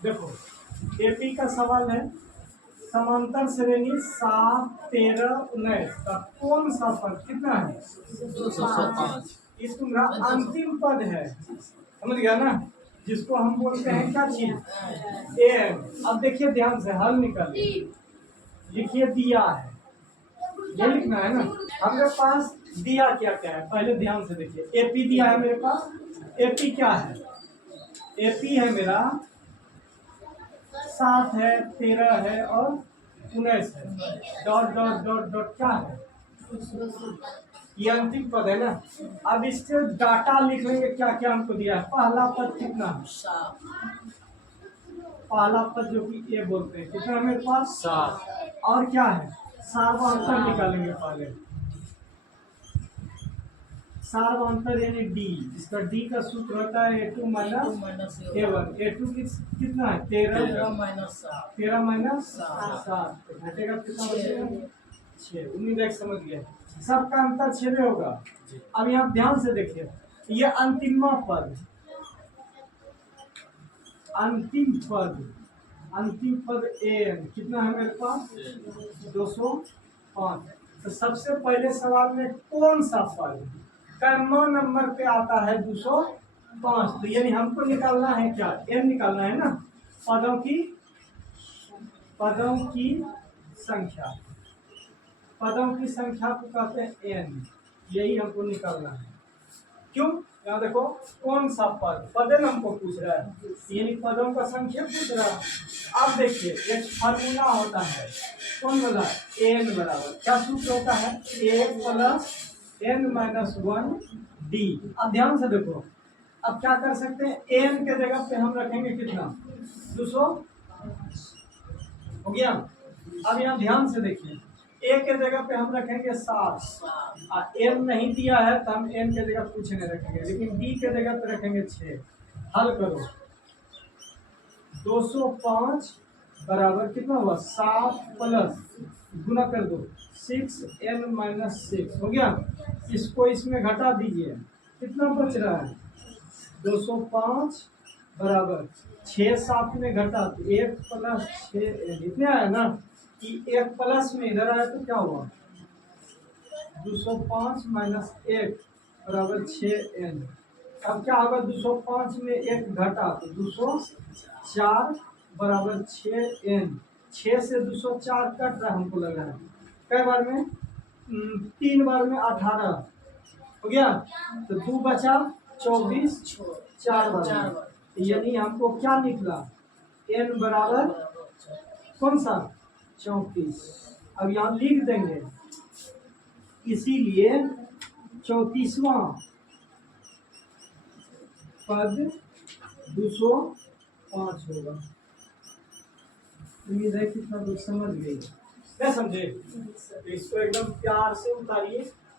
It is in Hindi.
देखो एपी का सवाल है, समांतर श्रेणी 7, 13, 19 का कौन सा पद कितना है? 205। ये तुम्हारा अंतिम पद है, समझ गया ना, जिसको हम बोलते हैं क्या चीज? एन। अब देखिए ध्यान से हल निकालिए, लिखिए दिया है, ये लिखना है ना। हमारे पास दिया क्या क्या है पहले ध्यान से देखिए। एपी दिया है मेरे पास, एपी क्या है? एपी है मेरा 7 है, 13 है और 19 है, डॉट डॉट डॉट डॉट क्या है? ये अंतिम पद है ना। अब इससे डाटा लिख लेंगे क्या क्या हमको दिया है। पहला पद कितना है? पहला पद जो कि ये बोलते हैं कितना है मेरे पास? 7। और क्या है? सार्वधातुक निकालेंगे पहले, सार्वधातुक यानी डी। इसका डी का सूत्र होता है A2 माइनस A1। A2 कितना है? 13 माइनस 7, घटेगा कितना बचेगा? 6। उम्मीद है समझ गया, सबका अंतर 6 में होगा। अब यहाँ ध्यान से देखिए, ये अंतिम पद, अंतिम पद एन कितना है मेरे पास? 205। तो सबसे पहले सवाल में कौन सा पद कैमो नंबर पे आता है? 205। तो यानी हमको निकालना है क्या? एन निकालना है ना, पदों की संख्या। पदों की संख्या को कहते हैं एन, यही हमको निकालना है। क्यों? यहाँ देखो कौन सा पद, पदन हमको पूछ रहा है, यानी पदों का संख्या पूछ रहा है। अब देखिए एक फार्मूला होता है, कौन वाला? एन बराबर क्या सूत्र होता है? ए प्लस एन माइनस 1 डी। अब ध्यान से देखो, अब क्या कर सकते हैं? एन के जगह पे हम रखेंगे कितना? 200 हो गया। अब यहाँ ध्यान से देखिए, ए के जगह पे हम रखेंगे 7। एन नहीं दिया है तो हम एन के जगह कुछ नहीं रखेंगे, लेकिन डी के जगह पे रखेंगे 6। हल करो, 205 बराबर कितना हुआ? 7 प्लस गुना कर दो 6n माइनस 6 हो गया। इसको इसमें घटा दीजिए, कितना बच रहा है? 205 बराबर 6 7 में घटा तो 1 प्लस 6n, इतने आया ना कि 1 प्लस में इधर आया तो क्या हुआ? 205 माइनस 1 बराबर 6n। अब क्या होगा? 205 में 1 घटा तो 204 बराबर 6n। 6 से 204 कट रहा है, हमको लग रहा है कई बार में 3 बार में 18 हो गया, तो 2 बचा 24, 4 बार, यानी हमको क्या निकला? n बराबर कौन सा? 34। अब यहाँ लिख देंगे, इसीलिए 34वां पद 205 होगा। उम्मीद है कितना कुछ समझ गई, क्या समझे? तो इसको एकदम प्यार से उतारिए।